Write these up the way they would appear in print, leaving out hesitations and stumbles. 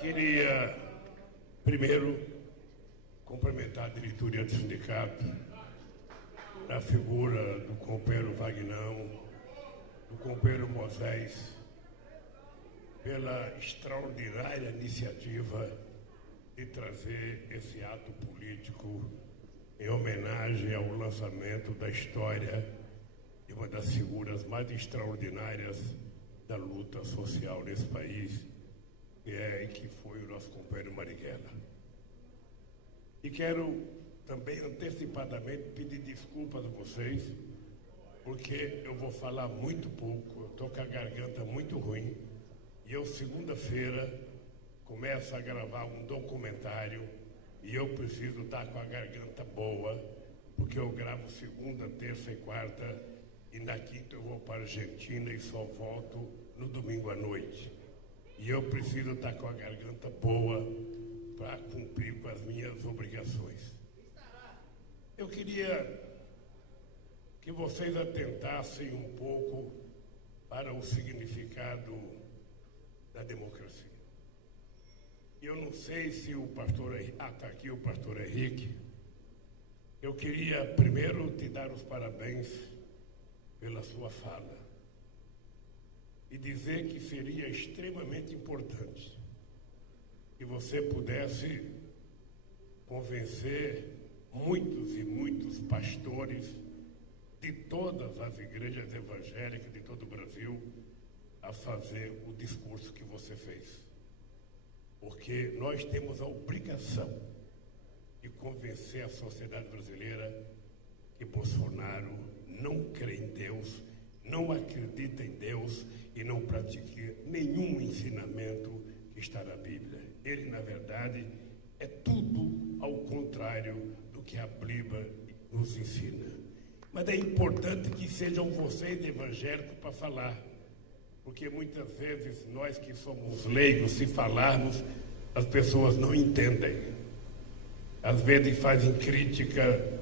Queria, primeiro, cumprimentar a diretoria do sindicato, na figura do companheiro Vagnão, do companheiro Moisés, pela extraordinária iniciativa de trazer esse ato político em homenagem ao lançamento da história de uma das figuras mais extraordinárias da luta social nesse país, que foi o nosso companheiro Marighella. E quero também antecipadamente pedir desculpas a vocês, porque eu vou falar muito pouco, eu estou com a garganta muito ruim, e eu segunda-feira começo a gravar um documentário e eu preciso estar com a garganta boa, porque eu gravo segunda, terça e quarta, e na quinta eu vou para a Argentina e só volto no domingo à noite. E eu preciso estar com a garganta boa para cumprir com as minhas obrigações. Eu queria que vocês atentassem um pouco para o significado da democracia. Eu não sei se o pastor... está aqui o pastor Henrique. Eu queria primeiro te dar os parabéns pela sua fala e dizer que seria extremamente importante que você pudesse convencer muitos e muitos pastores de todas as igrejas evangélicas de todo o Brasil a fazer o discurso que você fez. Porque nós temos a obrigação de convencer a sociedade brasileira que Bolsonaro não crê em Deus, não acredita em Deus e não pratica nenhum ensinamento que está na Bíblia. Ele, na verdade, é tudo ao contrário do que a Bíblia nos ensina. Mas é importante que sejam vocês evangélicos para falar, porque muitas vezes nós que somos leigos, se falarmos, as pessoas não entendem. Às vezes fazem crítica,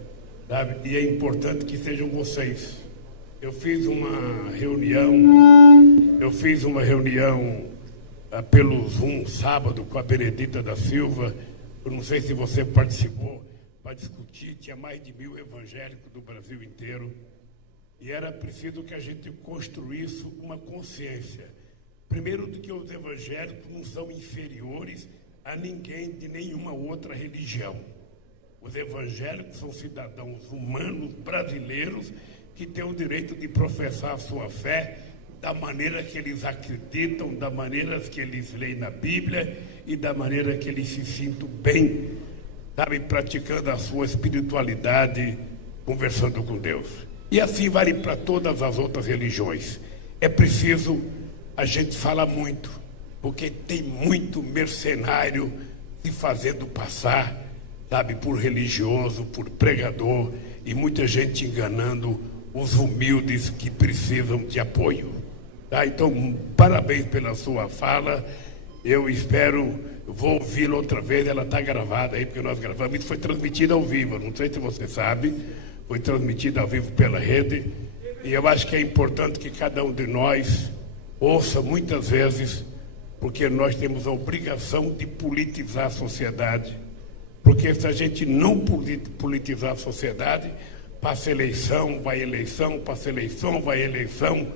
sabe? E é importante que sejam vocês. Eu fiz uma reunião pelo Zoom sábado com a Benedita da Silva. Eu não sei se você participou, para discutir. Tinha mais de 1000 evangélicos do Brasil inteiro. E era preciso que a gente construísse uma consciência. Primeiro, de que os evangélicos não são inferiores a ninguém de nenhuma outra religião. Os evangélicos são cidadãos humanos, brasileiros, que têm o direito de professar a sua fé da maneira que eles acreditam, da maneira que eles leem na Bíblia e da maneira que eles se sintam bem, sabe, praticando a sua espiritualidade, conversando com Deus. E assim vale para todas as outras religiões. É preciso a gente falar muito, porque tem muito mercenário se fazendo passar, sabe, por religioso, por pregador, e muita gente enganando os humildes que precisam de apoio. Tá? Então, parabéns pela sua fala. Eu espero, vou ouvi-la outra vez, ela está gravada aí, porque nós gravamos. Isso foi transmitido ao vivo, não sei se você sabe, foi transmitido ao vivo pela rede. E eu acho que é importante que cada um de nós ouça muitas vezes, porque nós temos a obrigação de politizar a sociedade. Porque se a gente não politizar a sociedade, passa eleição, vai eleição, passa eleição, vai eleição,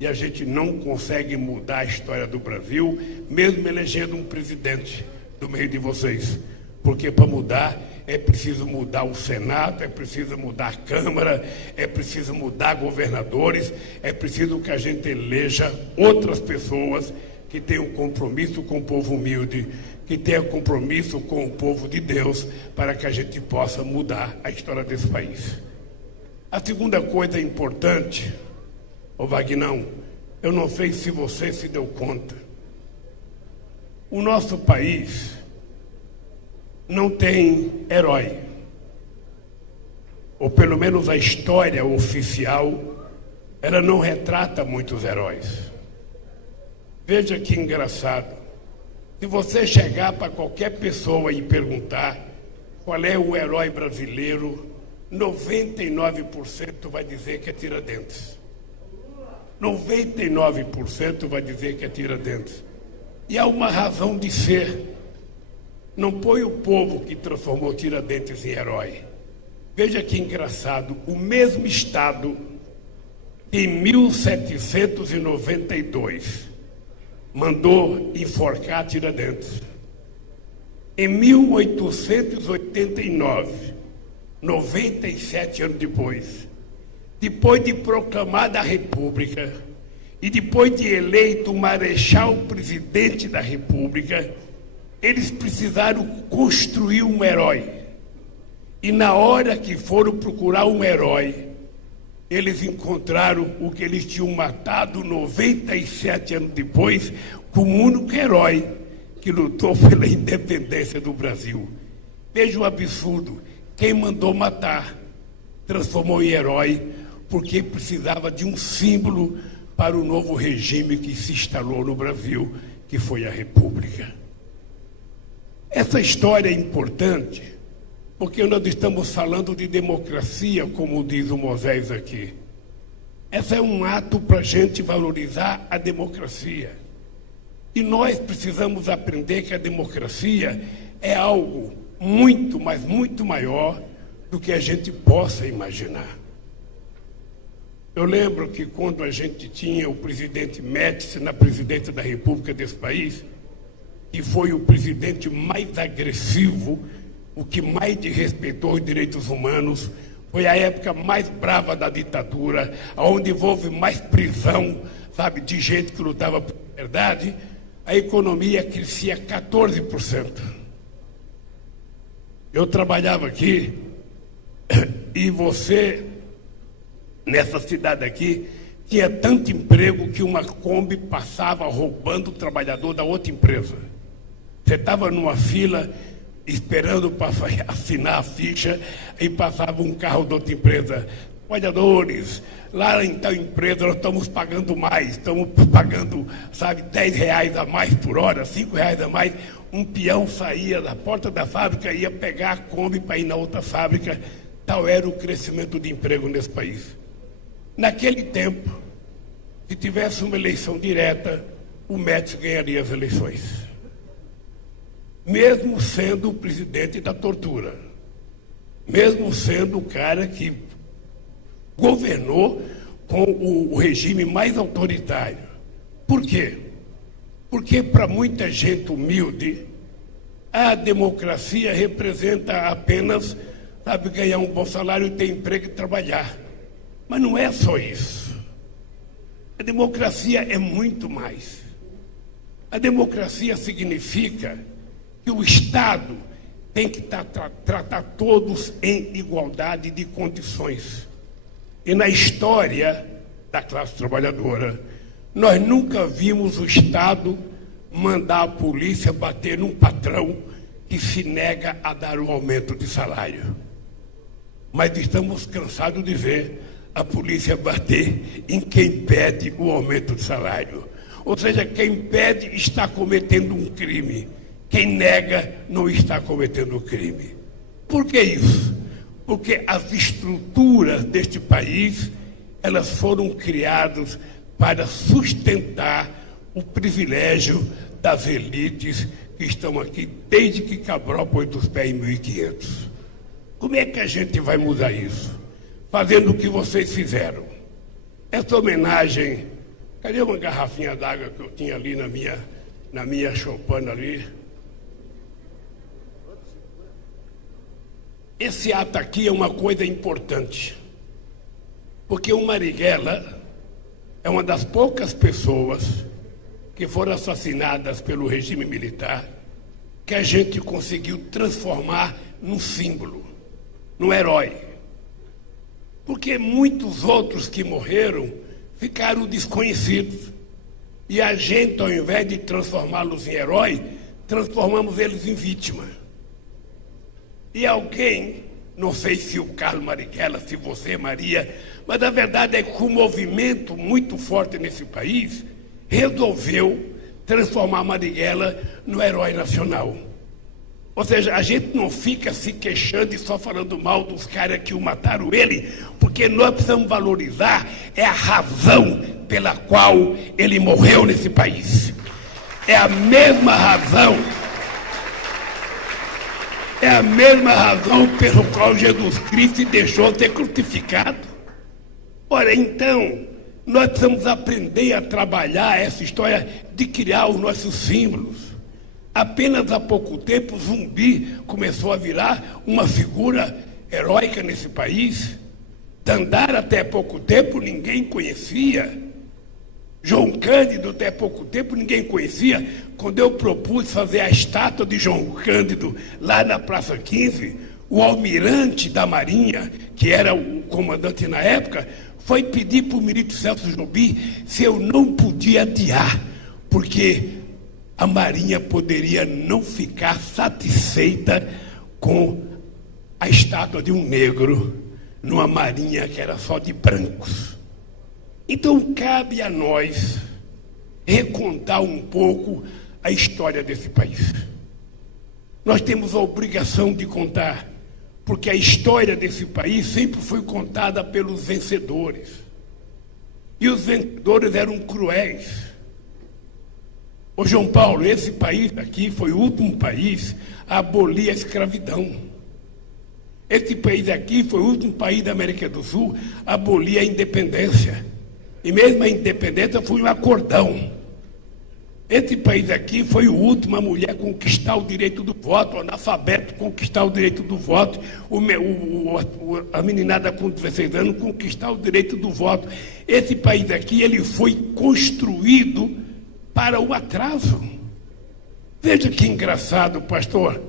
e a gente não consegue mudar a história do Brasil, mesmo elegendo um presidente do meio de vocês. Porque para mudar, é preciso mudar o Senado, é preciso mudar a Câmara, é preciso mudar governadores, é preciso que a gente eleja outras pessoas que tenham compromisso com o povo humilde, que tenham compromisso com o povo de Deus, para que a gente possa mudar a história desse país. A segunda coisa importante, ô Vagnão, eu não sei se você se deu conta, o nosso país não tem herói, ou pelo menos a história oficial, ela não retrata muitos heróis. Veja que engraçado, se você chegar para qualquer pessoa e perguntar qual é o herói brasileiro, 99% vai dizer que é Tiradentes. 99% vai dizer que é Tiradentes. E há uma razão de ser. Não foi o povo que transformou Tiradentes em herói. Veja que engraçado, o mesmo Estado, em 1792, mandou enforcar Tiradentes. Em 1889, 97 anos depois de proclamada a República e depois de eleito o marechal presidente da República, eles precisaram construir um herói. E na hora que foram procurar um herói, eles encontraram o que eles tinham matado 97 anos depois, como o único herói que lutou pela independência do Brasil. Veja o absurdo. Quem mandou matar transformou em herói porque precisava de um símbolo para o novo regime que se instalou no Brasil, que foi a República. Essa história é importante porque nós estamos falando de democracia, como diz o Moisés aqui. Esse é um ato para a gente valorizar a democracia. E nós precisamos aprender que a democracia é algo muito, mas muito maior do que a gente possa imaginar. Eu lembro que quando a gente tinha o presidente Médici na presidência da República desse país, que foi o presidente mais agressivo, o que mais desrespeitou os direitos humanos, foi a época mais brava da ditadura, onde houve mais prisão, sabe, de gente que lutava por liberdade. A economia crescia 14%. Eu trabalhava aqui e você, nessa cidade aqui, tinha tanto emprego que uma Kombi passava roubando o trabalhador da outra empresa. Você estava numa fila esperando para assinar a ficha e passava um carro da outra empresa. Trabalhadores, lá em tal empresa nós estamos pagando mais, estamos pagando, sabe, R$10 a mais por hora, R$5 a mais. Um peão saía da porta da fábrica e ia pegar a Kombi para ir na outra fábrica. Tal era o crescimento de emprego nesse país. Naquele tempo, se tivesse uma eleição direta, o Médici ganharia as eleições. Mesmo sendo o presidente da tortura, mesmo sendo o cara que governou com o regime mais autoritário. Por quê? Porque para muita gente humilde, a democracia representa apenas, sabe, ganhar um bom salário e ter emprego e trabalhar. Mas não é só isso. A democracia é muito mais. A democracia significa que o Estado tem que tratar todos em igualdade de condições. E na história da classe trabalhadora, nós nunca vimos o Estado mandar a polícia bater num patrão que se nega a dar um aumento de salário. Mas estamos cansados de ver a polícia bater em quem pede o aumento de salário. Ou seja, quem pede está cometendo um crime. Quem nega não está cometendo crime. Por que isso? Porque as estruturas deste país, elas foram criadas para sustentar o privilégio das elites que estão aqui desde que Cabral pôs dos pés em 1500. Como é que a gente vai mudar isso? Fazendo o que vocês fizeram. Essa homenagem, cadê uma garrafinha d'água que eu tinha ali na minha choupana ali? Esse ato aqui é uma coisa importante, porque o Marighella é uma das poucas pessoas que foram assassinadas pelo regime militar que a gente conseguiu transformar num símbolo, num herói. Porque muitos outros que morreram ficaram desconhecidos. E a gente, ao invés de transformá-los em herói, transformamos eles em vítima. E alguém, não sei se o Carlos Marighella, se você, Maria, mas a verdade é que um movimento muito forte nesse país resolveu transformar Marighella no herói nacional. Ou seja, a gente não fica se queixando e só falando mal dos caras que o mataram ele, porque nós precisamos valorizar a razão pela qual ele morreu nesse país. É a mesma razão. É a mesma razão pelo qual Jesus Cristo deixou ser crucificado. Ora, então, nós precisamos aprender a trabalhar essa história de criar os nossos símbolos. Apenas há pouco tempo, Zumbi começou a virar uma figura heróica nesse país. Dandara, até pouco tempo, ninguém conhecia. João Cândido, até pouco tempo, ninguém conhecia. Quando eu propus fazer a estátua de João Cândido lá na Praça 15, o almirante da Marinha, que era o comandante na época, foi pedir para o ministro Celso Jobim se eu não podia adiar, porque a Marinha poderia não ficar satisfeita com a estátua de um negro numa marinha que era só de brancos. Então, cabe a nós recontar um pouco a história desse país. Nós temos a obrigação de contar, porque a história desse país sempre foi contada pelos vencedores. E os vencedores eram cruéis. Ô João Paulo, esse país aqui foi o último país a abolir a escravidão. Esse país aqui foi o último país da América do Sul a abolir a independência. E mesmo a independência foi um acordão. Esse país aqui foi o último a mulher conquistar o direito do voto, o analfabeto conquistar o direito do voto, a meninada com 16 anos conquistar o direito do voto. Esse país aqui, ele foi construído para o atraso. Veja que engraçado, pastor.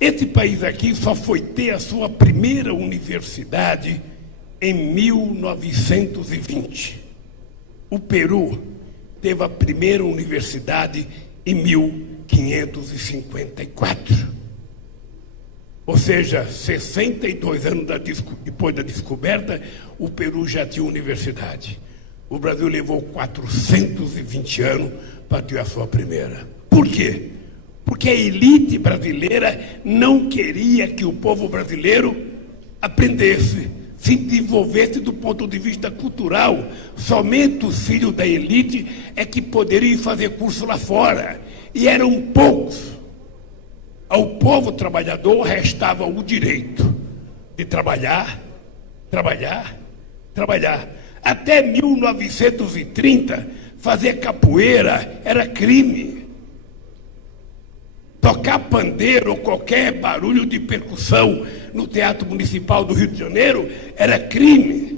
Esse país aqui só foi ter a sua primeira universidade em 1920. O Peru teve a primeira universidade em 1554. Ou seja, 62 anos depois da descoberta, o Peru já tinha universidade. O Brasil levou 420 anos para ter a sua primeira. Por quê? Porque a elite brasileira não queria que o povo brasileiro aprendesse, se desenvolvesse do ponto de vista cultural. Somente os filhos da elite é que poderiam fazer curso lá fora. E eram poucos. Ao povo trabalhador restava o direito de trabalhar. Até 1930, fazer capoeira era crime. Tocar pandeiro ou qualquer barulho de percussão no Teatro Municipal do Rio de Janeiro era crime.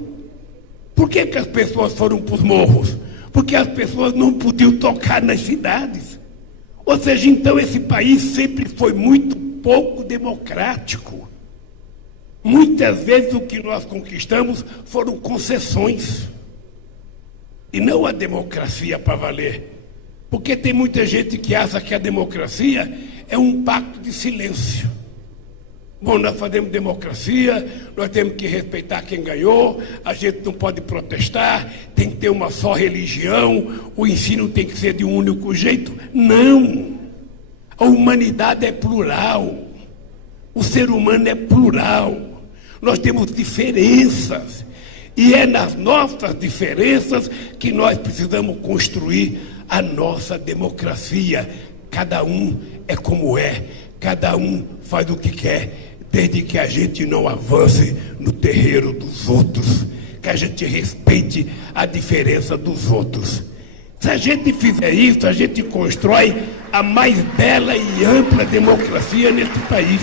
Por que as pessoas foram para os morros? Porque as pessoas não podiam tocar nas cidades. Ou seja, então esse país sempre foi muito pouco democrático. Muitas vezes o que nós conquistamos foram concessões. E não a democracia para valer. Porque tem muita gente que acha que a democracia é um pacto de silêncio. Bom, nós fazemos democracia, nós temos que respeitar quem ganhou, a gente não pode protestar, tem que ter uma só religião, o ensino tem que ser de um único jeito. Não! A humanidade é plural, o ser humano é plural, nós temos diferenças, e é nas nossas diferenças que nós precisamos construir a nossa democracia. Cada um é como é, cada um faz o que quer, desde que a gente não avance no terreiro dos outros, que a gente respeite a diferença dos outros. Se a gente fizer isso, a gente constrói a mais bela e ampla democracia nesse país.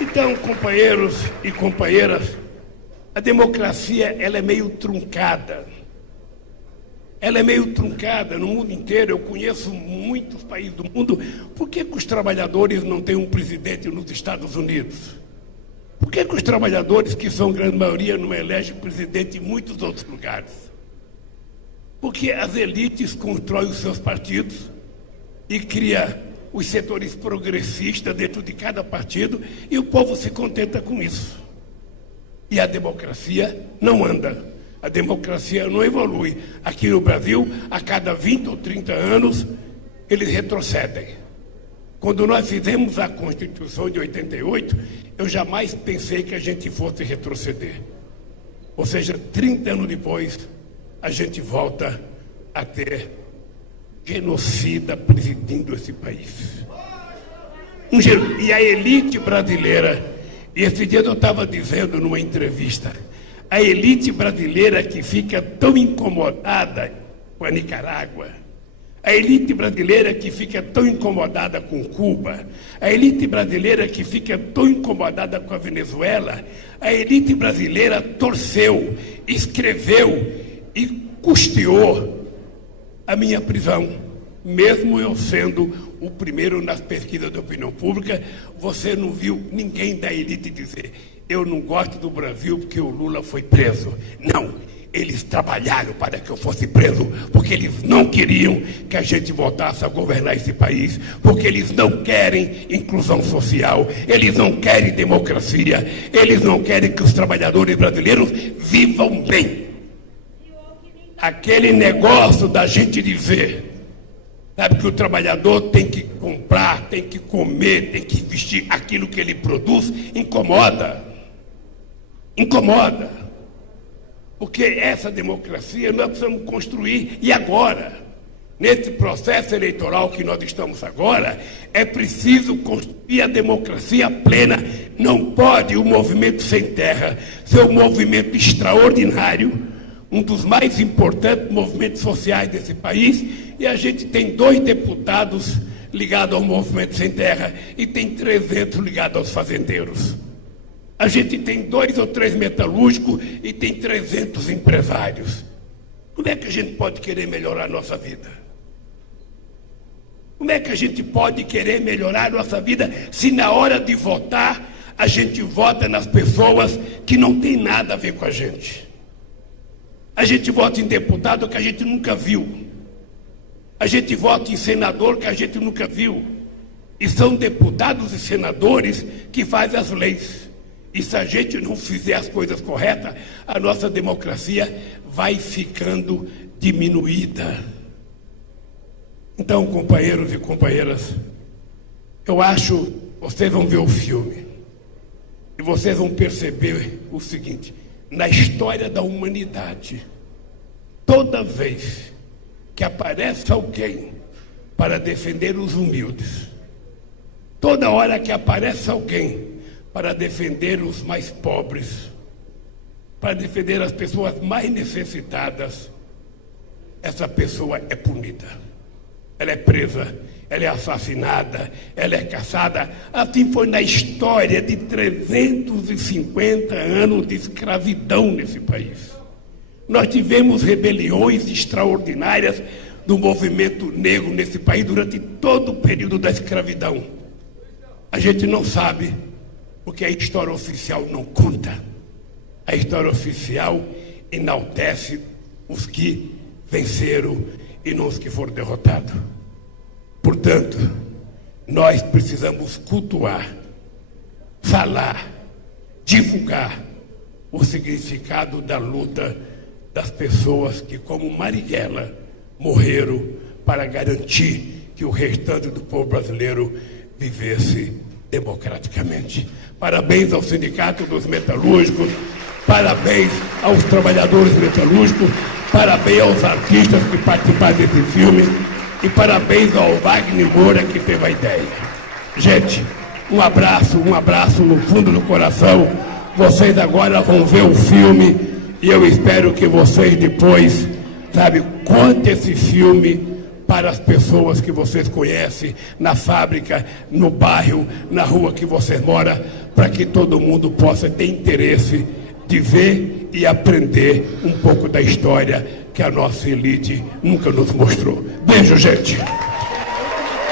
Então, companheiros e companheiras, a democracia ela é meio truncada. Ela é meio truncada no mundo inteiro. Eu conheço muitos países do mundo. Por que os trabalhadores não têm um presidente nos Estados Unidos? Por que os trabalhadores, que são grande maioria, não elegem presidente em muitos outros lugares? Porque as elites constroem os seus partidos e criam os setores progressistas dentro de cada partido e o povo se contenta com isso. E a democracia não anda. A democracia não evolui. Aqui no Brasil, a cada 20 ou 30 anos, eles retrocedem. Quando nós fizemos a Constituição de 88, eu jamais pensei que a gente fosse retroceder. Ou seja, 30 anos depois, a gente volta até genocida presidindo esse país. E a elite brasileira, e esse dia eu estava dizendo numa entrevista, a elite brasileira que fica tão incomodada com a Nicarágua, a elite brasileira que fica tão incomodada com Cuba, a elite brasileira que fica tão incomodada com a Venezuela, a elite brasileira torceu, escreveu e custeou a minha prisão. Mesmo eu sendo o primeiro nas pesquisas de opinião pública, você não viu ninguém da elite dizer: eu não gosto do Brasil porque o Lula foi preso. Não, eles trabalharam para que eu fosse preso, porque eles não queriam que a gente voltasse a governar esse país, porque eles não querem inclusão social, eles não querem democracia, eles não querem que os trabalhadores brasileiros vivam bem. Aquele negócio da gente dizer, sabe, que o trabalhador tem que comprar, tem que comer, tem que vestir aquilo que ele produz, incomoda. Incomoda. Porque essa democracia nós precisamos construir, e agora, nesse processo eleitoral que nós estamos agora, é preciso construir a democracia plena. Não pode o Movimento Sem Terra ser um movimento extraordinário, um dos mais importantes movimentos sociais desse país, e a gente tem 2 deputados ligados ao Movimento Sem Terra e tem 300 ligados aos fazendeiros. A gente tem 2 ou 3 metalúrgicos e tem 300 empresários. Como é que a gente pode querer melhorar a nossa vida? Como é que a gente pode querer melhorar a nossa vida se na hora de votar a gente vota nas pessoas que não tem nada a ver com a gente? A gente vota em deputado que a gente nunca viu. A gente vota em senador que a gente nunca viu. E são deputados e senadores que fazem as leis. E se a gente não fizer as coisas corretas, a nossa democracia vai ficando diminuída. Então, companheiros e companheiras, eu acho, vocês vão ver o filme e vocês vão perceber o seguinte: na história da humanidade, toda vez que aparece alguém para defender os humildes, toda hora que aparece alguém para defender os mais pobres, para defender as pessoas mais necessitadas, essa pessoa é punida. Ela é presa, ela é assassinada, ela é caçada. Assim foi na história de 350 anos de escravidão nesse país. Nós tivemos rebeliões extraordinárias do movimento negro nesse país durante todo o período da escravidão. A gente não sabe, porque a história oficial não conta. A história oficial enaltece os que venceram e não os que foram derrotados. Portanto, nós precisamos cultuar, falar, divulgar o significado da luta das pessoas que, como Marighella, morreram para garantir que o restante do povo brasileiro vivesse democraticamente. Parabéns ao Sindicato dos Metalúrgicos, parabéns aos trabalhadores metalúrgicos, parabéns aos artistas que participaram desse filme e parabéns ao Wagner Moura que teve a ideia. Gente, um abraço no fundo do coração. Vocês agora vão ver o filme e eu espero que vocês depois, contem esse filme para as pessoas que vocês conhecem, na fábrica, no bairro, na rua que vocês moram, para que todo mundo possa ter interesse de ver e aprender um pouco da história que a nossa elite nunca nos mostrou. Beijo, gente!